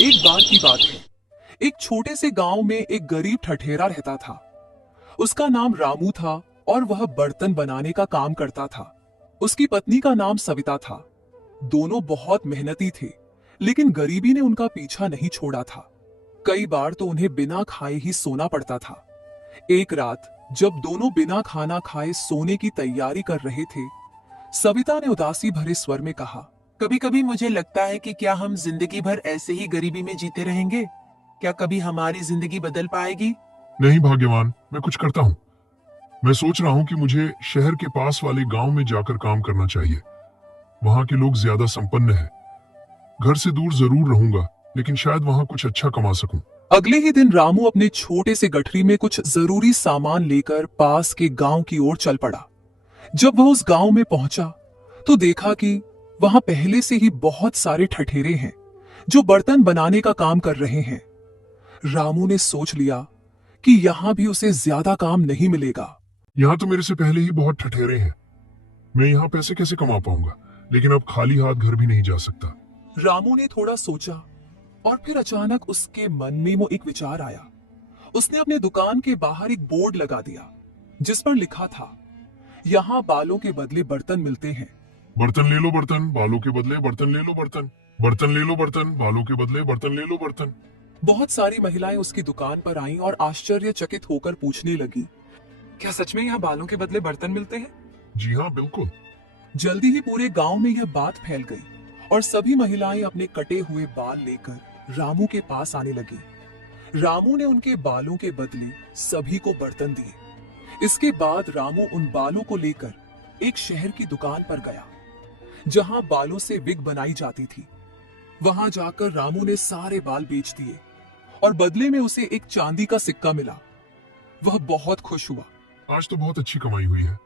एक बार की बात है। एक छोटे से गांव में एक गरीब ठठेरा रहता था। उसका नाम रामू था और वह बर्तन बनाने का काम करता था। उसकी पत्नी का नाम सविता था। दोनों बहुत मेहनती थे, लेकिन गरीबी ने उनका पीछा नहीं छोड़ा था। कई बार तो उन्हें बिना खाए ही सोना पड़ता था। एक रात जब दोनों बिना खाना खाए सोने की तैयारी कर रहे थे, सविता ने उदासी भरे स्वर में कहा, कभी कभी मुझे लगता है कि क्या हम जिंदगी भर ऐसे ही गरीबी में जीते रहेंगे? क्या कभी हमारी जिंदगी बदल पाएगी? नहीं भाग्यवान, मैं कुछ करता हूँ। मैं सोच रहा हूँ कि मुझे शहर के पास वाले गांव में जाकर काम करना चाहिए। वहाँ के लोग ज्यादा संपन्न हैं। घर से दूर जरूर रहूंगा, लेकिन शायद वहाँ कुछ अच्छा कमा सकूं। अगले ही दिन रामू अपने छोटे से गठरी में कुछ जरूरी सामान लेकर पास के गांव की ओर चल पड़ा। जब वह उस गांव में पहुंचा तो देखा कि वहां पहले से ही बहुत सारे ठठेरे हैं जो बर्तन बनाने का काम कर रहे हैं। रामू ने सोच लिया कि यहां भी उसे ज्यादा काम नहीं मिलेगा। यहाँ तो मेरे से पहले ही बहुत ठठेरे हैं। मैं यहाँ पैसे कैसे कमा पाऊंगा? लेकिन अब खाली हाथ घर भी नहीं जा सकता। रामू ने थोड़ा सोचा और फिर अचानक उसके मन में वो एक विचार आया। उसने अपने दुकान के बाहर एक बोर्ड लगा दिया जिस पर लिखा था, यहाँ बालों के बदले बर्तन मिलते हैं। बर्तन ले लो बर्तन, बालों के बदले बर्तन ले लो बर्तन। बर्तन ले लो बर्तन, बालों के बदले बर्तन ले लो बर्तन। बहुत सारी महिलाएं उसकी दुकान पर आईं और आश्चर्यचकित होकर पूछने लगी, क्या सच में यहाँ बालों के बदले बर्तन मिलते हैं? जी हाँ, बिल्कुल। जल्दी ही पूरे गांव में यह बात फैल गई और सभी महिलाएं अपने कटे हुए बाल लेकर रामू के पास आने लगी। रामू ने उनके बालों के बदले सभी को बर्तन दिए। इसके बाद रामू उन बालों को लेकर एक शहर की दुकान पर गया जहां बालों से विग बनाई जाती थी। वहां जाकर रामू ने सारे बाल बेच दिए और बदले में उसे एक चांदी का सिक्का मिला। वह बहुत खुश हुआ। आज तो बहुत अच्छी कमाई हुई है।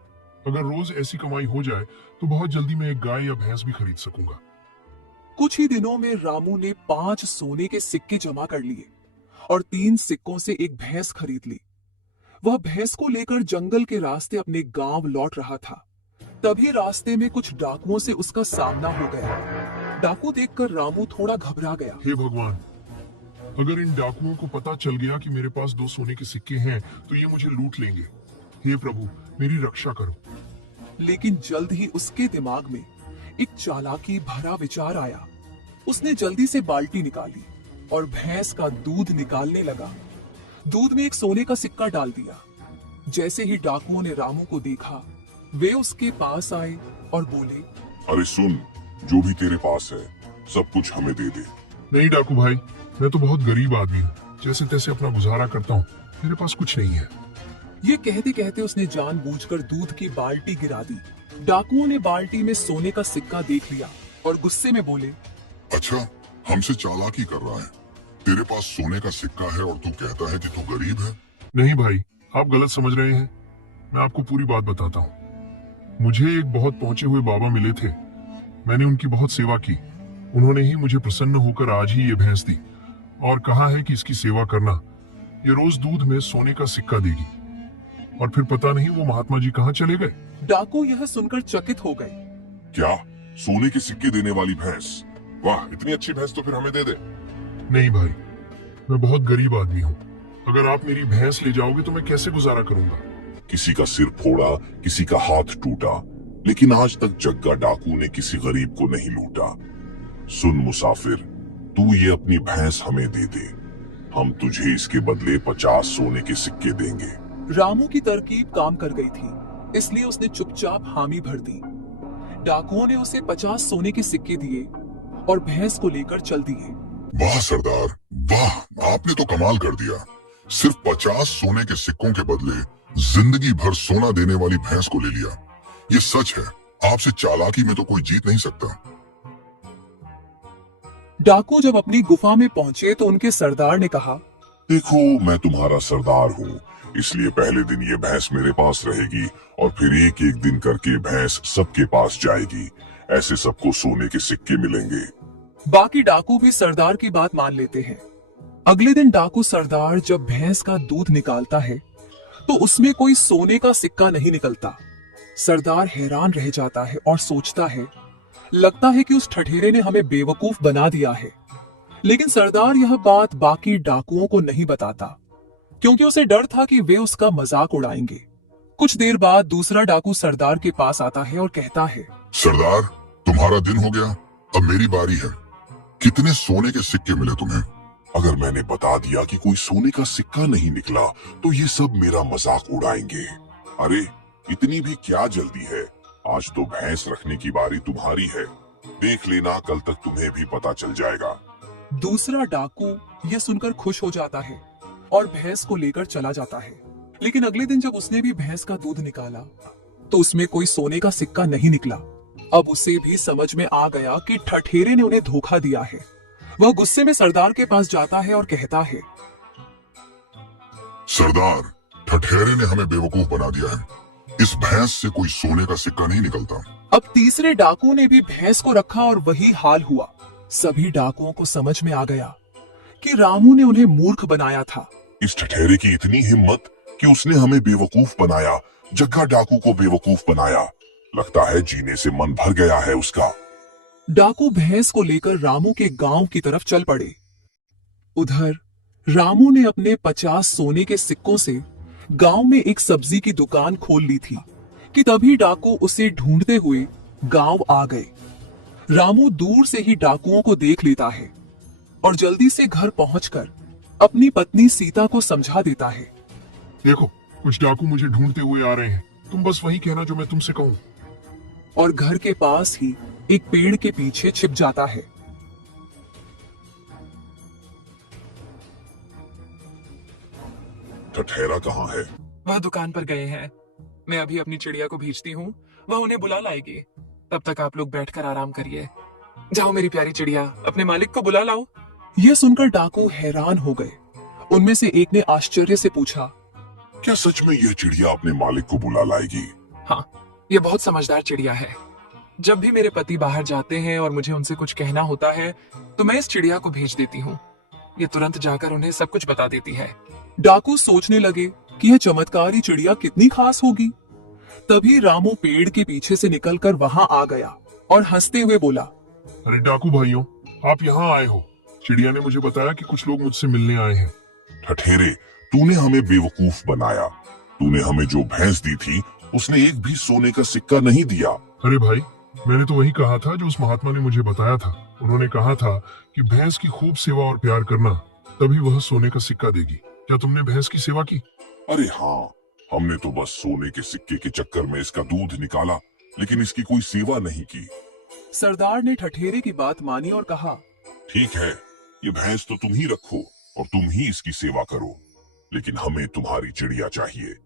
अगर रोज ऐसी कमाई हो जाए तो बहुत जल्दी मैं एक गाय या भैंस भी खरीद सकूंगा। कुछ ही दिनों में रामू ने 5 सोने के सिक्के जमा कर लिए और 3 सिक्कों से एक भैंस खरीद ली। वह भैंस को लेकर जंगल के रास्ते अपने गांव लौट रहा था। तभी रास्ते में कुछ डाकुओं से उसका सामना हो गया। डाकू देखकर रामू थोड़ा घबरा गया। हे भगवान, अगर इन डाकुओं को पता चल गया कि मेरे पास 2 सोने के सिक्के हैं तो ये मुझे लूट लेंगे। हे प्रभु, मेरी रक्षा करो। लेकिन जल्द ही उसके दिमाग में एक चालाकी भरा विचार आया। उसने जल्दी से बाल्टी निकाली और भैंस का दूध निकालने लगा। दूध में एक सोने का सिक्का डाल दिया। जैसे ही डाकुओं ने रामू को देखा, वे उसके पास आए और बोले, अरे सुन, जो भी तेरे पास है सब कुछ हमें दे दे। नहीं डाकू भाई, मैं तो बहुत गरीब आदमी हूँ। जैसे तैसे अपना गुजारा करता हूँ। मेरे पास कुछ नहीं है। ये कहते कहते उसने जानबूझकर दूध की बाल्टी गिरा दी। डाकुओं ने बाल्टी में सोने का सिक्का देख लिया और गुस्से में बोले, अच्छा, हमसे चालाकी कर रहा है। तेरे पास सोने का सिक्का है और तू कहता है कि तू गरीब है। नहीं भाई, आप गलत समझ रहे हैं। मैं आपको पूरी बात बताता हूँ। मुझे एक बहुत पहुंचे हुए बाबा मिले थे। मैंने उनकी बहुत सेवा की। उन्होंने ही मुझे प्रसन्न होकर आज ही ये भैंस दी और कहा है कि इसकी सेवा करना, ये रोज दूध में सोने का सिक्का देगी। और फिर पता नहीं वो महात्मा जी कहाँ चले गए। डाकू यह सुनकर चकित हो गए। क्या, सोने के सिक्के देने वाली भैंस? वाह, इतनी अच्छी भैंस तो फिर हमें दे दे। नहीं भाई, मैं बहुत गरीब आदमी हूँ। अगर आप मेरी भैंस ले जाओगे तो मैं कैसे गुजारा करूंगा? किसी का सिर फोड़ा, किसी का हाथ टूटा, लेकिन आज तक जग्गा डाकू ने किसी गरीब को नहीं लूटा। सुन मुसाफिर, तू ये अपनी भैंस हमें दे दे। हम तुझे इसके बदले 50 सोने के सिक्के देंगे। रामू की तरकीब काम कर गई थी, इसलिए उसने चुपचाप हामी भर दी। डाकुओं ने उसे 50 सोने के सिक्के दिए और भैंस को लेकर चल दिए। वाह सरदार, वाह, आपने तो कमाल कर दिया। सिर्फ 50 सोने के सिक्कों के बदले जिंदगी भर सोना देने वाली भैंस को ले लिया। ये सच है, आपसे चालाकी में तो कोई जीत नहीं सकता। डाकू जब अपनी गुफा में पहुंचे तो उनके सरदार ने कहा, देखो, मैं तुम्हारा सरदार हूँ, इसलिए पहले दिन ये भैंस मेरे पास रहेगी और फिर एक एक दिन करके भैंस सबके पास जाएगी। ऐसे सबको सोने के सिक्के मिलेंगे। बाकी डाकू भी सरदार की बात मान लेते हैं। अगले दिन डाकू सरदार जब भैंस का दूध निकालता है तो उसमें कोई सोने का सिक्का नहीं निकलता। सरदार हैरान रह जाता है और सोचता है, लगता है कि उस ठठेरे ने हमें बेवकूफ बना दिया है। लेकिन सरदार यह बात बाकी डाकुओं को नहीं बताता, क्योंकि उसे डर था कि वे उसका मजाक उड़ाएंगे। कुछ देर बाद दूसरा डाकू सरदार के पास आता है और कहता है, सरदार, तुम्हारा दिन हो गया, अब मेरी बारी है। कितने सोने के सिक्के मिले तुम्हें? अगर मैंने बता दिया कि कोई सोने का सिक्का नहीं निकला तो ये सब मेरा मजाक उड़ाएंगे। अरे इतनी भी क्या जल्दी है, आज तो भैंस रखने की बारी तुम्हारी है। देख लेना, कल तक तुम्हें भी पता चल जाएगा। दूसरा डाकू यह सुनकर खुश हो जाता है और भैंस को लेकर चला जाता है। लेकिन अगले दिन जब उसने भी भैंस का दूध निकाला तो उसमें कोई सोने का सिक्का नहीं निकला। अब उसे भी समझ में आ गया कि ठठेरे ने उन्हें धोखा दिया है। वह गुस्से में सरदार के पास जाता है और कहता है, सरदार, ठठेरे ने हमें बेवकूफ बना दिया है। इस भैंस से कोई सोने का सिक्का नहीं निकलता। अब तीसरे डाकू ने भी भैंस को रखा और वही हाल हुआ। सभी डाकुओं को समझ में आ गया कि रामू ने उन्हें मूर्ख बनाया था। इस ठठेरे की इतनी हिम्मत कि उसने हमें बेवकूफ बनाया, जग्गा डाकू को बेवकूफ बनाया। लगता है जीने से मन भर गया है उसका। डाकू भैंस को लेकर रामू के गांव की तरफ चल पड़े। उधर रामू ने अपने 50 सोने के सिक्कों से गांव में एक सब्जी की दुकान खोल ली थी कि तभी डाकू उसे ढूंढते हुए गांव आ गए। रामू दूर से ही डाकुओं को देख लेता है और जल्दी से घर पहुंचकर अपनी पत्नी सीता को समझा देता है। देखो, कुछ डाकू मुझे ढूंढते हुए आ रहे हैं, तुम बस वही कहना जो मैं तुमसे कहूँ। और घर के पास ही एक पेड़ के पीछे छिप जाता है। ठठेरा कहाँ है? वह दुकान पर गए हैं। मैं अभी अपनी चिड़िया को भेजती हूँ, वह उन्हें बुला लाएगी। तब तक आप लोग बैठकर आराम करिए। जाओ मेरी प्यारी चिड़िया, अपने मालिक को बुला लाओ। यह सुनकर डाकू हैरान हो गए। उनमें से एक ने आश्चर्य से पूछा, क्या सच में यह चिड़िया अपने मालिक को बुला लाएगी? हाँ, ये बहुत समझदार चिड़िया है। जब भी मेरे पति बाहर जाते हैं और मुझे उनसे कुछ कहना होता है तो मैं इस चिड़िया को भेज देती हूँ। ये तुरंत जाकर उन्हें सब कुछ बता देती है। डाकू सोचने लगे कि यह चमत्कारी चिड़िया कितनी खास होगी। तभी रामू पेड़ के पीछे से निकलकर वहां आ गया और हंसते हुए बोला, अरे डाकू भाइयों, आप यहाँ आए हो। चिड़िया ने मुझे बताया कि कुछ लोग मुझसे मिलने आए हैं। ठठेरे, तूने हमें बेवकूफ बनाया। तूने हमें जो भैंस दी थी उसने एक भी सोने का सिक्का नहीं दिया। अरे भाई, मैंने तो वही कहा था जो उस महात्मा ने मुझे बताया था। उन्होंने कहा था कि भैंस की खूब सेवा और प्यार करना, तभी वह सोने का सिक्का देगी। क्या तुमने भैंस की सेवा की? अरे हाँ, हमने तो बस सोने के सिक्के के चक्कर में इसका दूध निकाला, लेकिन इसकी कोई सेवा नहीं की। सरदार ने ठठेरे की बात मानी और कहा, ठीक है, ये भैंस तो तुम ही रखो और तुम ही इसकी सेवा करो, लेकिन हमें तुम्हारी चिड़िया चाहिए।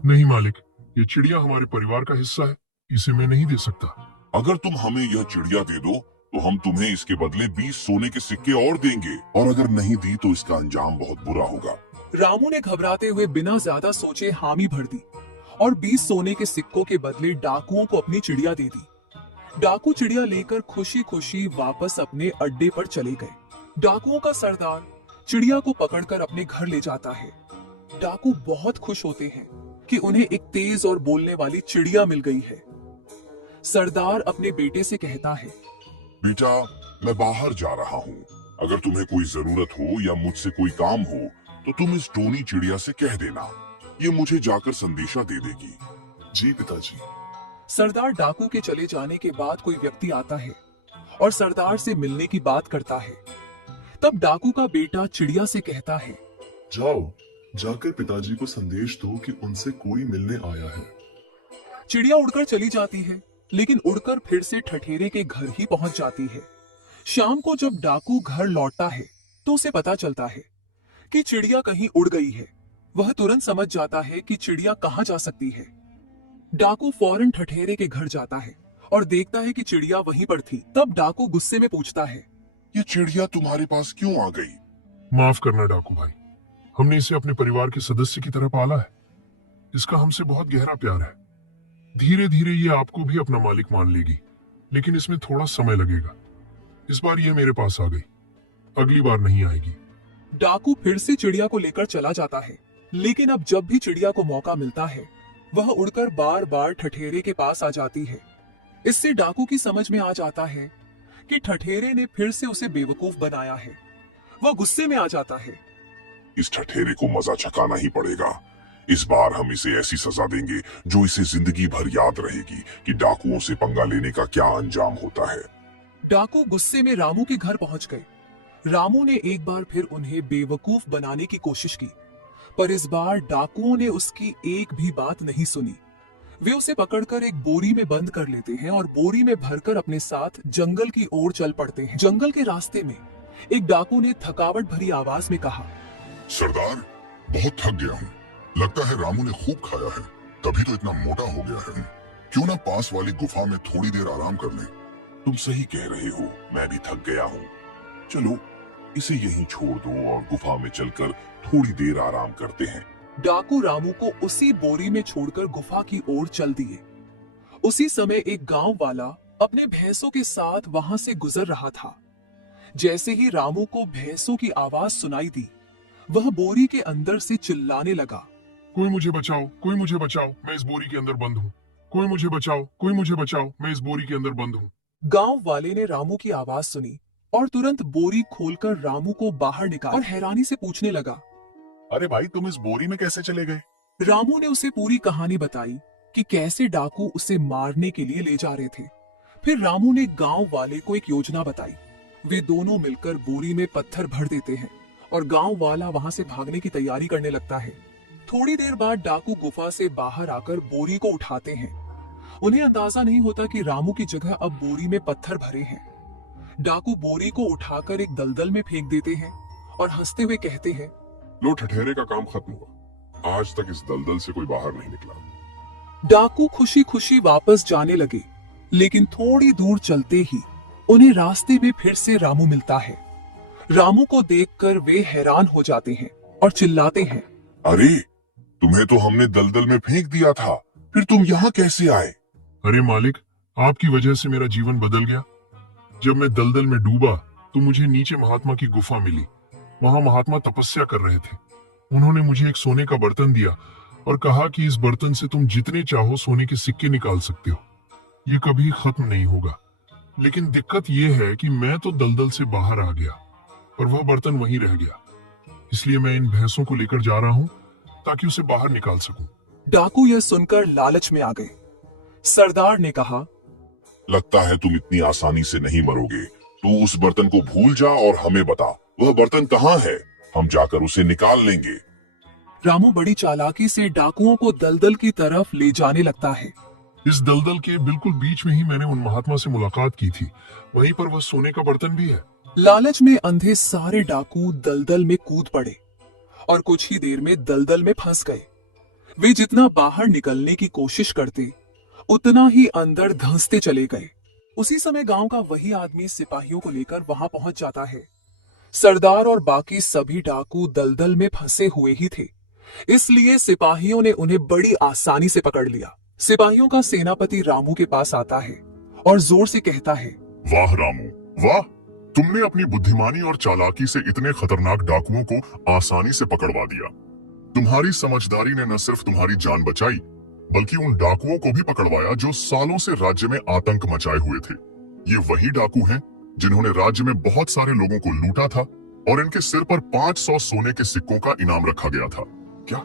नहीं मालिक, ये चिड़िया हमारे परिवार का हिस्सा है, इसे मैं नहीं दे सकता। अगर तुम हमें यह चिड़िया दे दो तो हम तुम्हें इसके बदले 20 सोने के सिक्के और देंगे, और अगर नहीं दी तो इसका अंजाम बहुत बुरा होगा। रामू ने घबराते हुए बिना ज्यादा सोचे हामी भर दी और 20 सोने के सिक्कों के बदले डाकुओं को अपनी चिड़िया दे दी। डाकू चिड़िया लेकर खुशी खुशी वापस अपने अड्डे पर चले गए। डाकुओं का सरदार चिड़िया को पकड़कर अपने घर ले जाता है। डाकू बहुत खुश होते हैं कि उन्हें एक तेज और बोलने वाली चिड़िया मिल गई है। सरदार अपने बेटे से कहता है, बेटा, मैं बाहर जा रहा हूँ। अगर तुम्हें कोई जरूरत हो या मुझसे कोई काम हो तो तुम इस टोनी चिड़िया से कह देना, ये मुझे जाकर संदेशा दे देगी। जी पिताजी। सरदार डाकू के चले जाने के बाद कोई व्यक्ति आता है और सरदार से मिलने की बात करता है। तब डाकू का बेटा चिड़िया से कहता है, जाओ, जाकर पिताजी को संदेश दो कि उनसे कोई मिलने आया है। चिड़िया उड़कर चली जाती है, लेकिन उड़कर फिर से ठठेरे के घर ही पहुंच जाती है। शाम को जब डाकू घर लौटता है तो उसे पता चलता है कि चिड़िया कहीं उड़ गई है। वह तुरंत समझ जाता है कि चिड़िया कहाँ जा सकती है। डाकू फौरन ठठेरे के घर जाता है और देखता है कि चिड़िया वहीं पर थी। तब डाकू गुस्से में पूछता है, ये चिड़िया तुम्हारे पास क्यों आ गई? माफ करना डाकू भाई, हमने इसे अपने परिवार के सदस्य की तरह पाला है। इसका हमसे बहुत गहरा प्यार है। धीरे धीरे ये आपको भी अपना मालिक मान लेगी, लेकिन इसमें थोड़ा समय लगेगा। इस बार ये मेरे पास आ गई, अगली बार नहीं आएगी। डाकू फिर से चिड़िया को लेकर चला जाता है, लेकिन अब जब भी चिड़िया को मौका मिलता है वह उड़कर बार बार ठठेरे के पास आ जाती है। इससे डाकू की समझ में आ जाता है कि ठठेरे ने फिर से उसे बेवकूफ बनाया है वह गुस्से में आ जाता है। इस ठठेरे को मजा चखाना ही पड़ेगा। इस बार हम इसे ऐसी सजा देंगे जो इसे जिंदगी भर याद रहेगी कि डाकुओं से पंगा लेने का क्या अंजाम होता है। डाकू गुस्से में रामू के घर पहुंच गए। रामू ने एक बार फिर उन्हें बेवकूफ बनाने की कोशिश की, पर इस बार डाकुओं ने उसकी एक भी बात नहीं सुनी। वे उसे पकड़कर एक बोरी में बंद कर लेते हैं और बोरी में भरकर अपने साथ जंगल की ओर चल पड़ते हैं। जंगल के रास्ते में एक डाकू ने थकावट भरी आवाज में कहा, सरदार, बहुत थक गया हूँ। लगता है रामू ने खूब खाया है, तभी तो इतना मोटा हो गया है। क्यों ना पास वाली गुफा में थोड़ी देर आराम कर ले। तुम सही कह रहे हो, मैं भी थक गया हूँ। चलो इसे यहीं छोड़ दो और गुफा में चलकर थोड़ी देर आराम करते हैं। डाकू रामू को उसी बोरी में छोड़कर गुफा की ओर चल दिए। उसी समय एक गांव वाला अपने भैंसों के साथ वहां से गुजर रहा था। जैसे ही रामू को भैंसों की आवाज सुनाई दी, वह बोरी के अंदर से चिल्लाने लगा, कोई मुझे बचाओ, कोई मुझे बचाओ, मैं इस बोरी के अंदर बंद हूँ। कोई मुझे बचाओ, कोई मुझे बचाओ, मैं इस बोरी के अंदर बंद हूँ। गांव वाले ने रामू की आवाज सुनी और तुरंत बोरी खोलकर रामू को बाहर निकाला और हैरानी से पूछने लगा, अरे भाई, तुम इस बोरी में कैसे चले गए? रामू ने उसे पूरी कहानी बताई कि कैसे डाकू उसे मारने के लिए ले जा रहे थे। फिर रामू ने गांव वाले को एक योजना बताई। वे दोनों मिलकर बोरी में पत्थर भर देते हैं और गांव वाला वहां से भागने की तैयारी करने लगता है। थोड़ी देर बाद डाकू गुफा से बाहर आकर बोरी को उठाते हैं। उन्हें अंदाजा नहीं होता कि रामू की जगह अब बोरी में पत्थर भरे हैं। डाकू बोरी को उठाकर एक दलदल में फेंक देते हैं और हंसते हुए कहते हैं, लो, ठठेरे का काम खत्म हुआ। आज तक इस दलदल से कोई बाहर नहीं निकला। डाकू खुशी खुशी वापस जाने लगे, लेकिन थोड़ी दूर चलते ही उन्हें रास्ते में फिर से रामू मिलता है। रामू को देखकर वे हैरान हो जाते हैं और चिल्लाते हैं, अरे, तुम्हें तो हमने दलदल में फेंक दिया था, फिर तुम यहाँ कैसे आए? अरे मालिक, आपकी वजह से मेरा जीवन बदल गया। जब मैं दलदल में डूबा तो मुझे नीचे महात्मा की गुफा मिली। वहां महात्मा तपस्या कर रहे थे। उन्होंने मुझे एक सोने का बर्तन दिया और कहा कि इस बर्तन से तुम जितने चाहो सोने के सिक्के निकाल सकते हो। ये कभी खत्म नहीं होगा। लेकिन दिक्कत यह है कि मैं तो दलदल से बाहर आ गया और वह बर्तन वहीं रह गया। इसलिए मैं इन भैंसों को लेकर जा रहा हूं ताकि उसे बाहर निकाल सकूं। डाकू यह सुनकर लालच में आ गए। सरदार ने कहा, लगता है तुम इतनी आसानी से नहीं मरोगे। तू उस बर्तन को भूल जा और हमें बता, वह बर्तन कहाँ है? हम जाकर उसे निकाल लेंगे। रामू बड़ी चालाकी से डाकुओं को दलदल की तरफ ले जाने लगता है। इस दलदल के बिल्कुल बीच में ही मैंने उन महात्मा से मुलाकात की थी। वहीं पर वह सोने का बर्तन भी है। लालच में अंधे सारे डाकू दलदल में कूद पड़े और कुछ ही देर में दलदल में फंस गए। वे जितना बाहर निकलने की कोशिश करते, उतना ही अंदर धंसते चले गए। उसी समय गांव का वही आदमी सिपाहियों को लेकर वहां पहुंच जाता है। सरदार और बाकी सभी डाकू दलदल में फंसे हुए ही थे, इसलिए सिपाहियों ने उन्हें बड़ी आसानी से पकड़ लिया। सिपाहियों का सेनापति रामू के पास आता है और जोर से कहता है, वाह रामू, वाह! तुमने अपनी बुद्धिमानी और चालाकी से इतने खतरनाक डाकुओं को आसानी से पकड़वा दिया। तुम्हारी समझदारी ने न सिर्फ तुम्हारी जान बचाई, बल्कि उन डाकुओं को भी पकड़वाया जो सालों से राज्य में आतंक मचाए हुए थे। ये वही डाकू हैं जिन्होंने राज्य में बहुत सारे लोगों को लूटा था और इनके सिर पर 500 सोने के सिक्कों का इनाम रखा गया था। क्या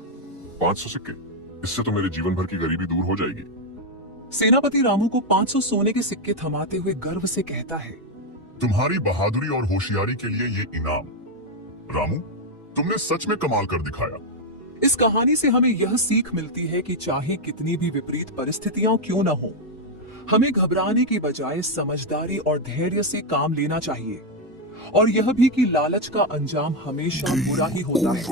500 सिक्के? इससे तो मेरे जीवन भर की गरीबी दूर हो जाएगी। सेनापति रामू को 500 सोने के सिक्के थमाते हुए गर्व से कहता है, तुम्हारी बहादुरी और होशियारी के लिए ये इनाम। रामू, तुमने सच में कमाल कर दिखाया। इस कहानी से हमें यह सीख मिलती है कि चाहे कितनी भी विपरीत परिस्थितियां क्यों न हो, हमें घबराने की बजाय समझदारी और धैर्य से काम लेना चाहिए। और यह भी कि लालच का अंजाम हमेशा बुरा ही होता है।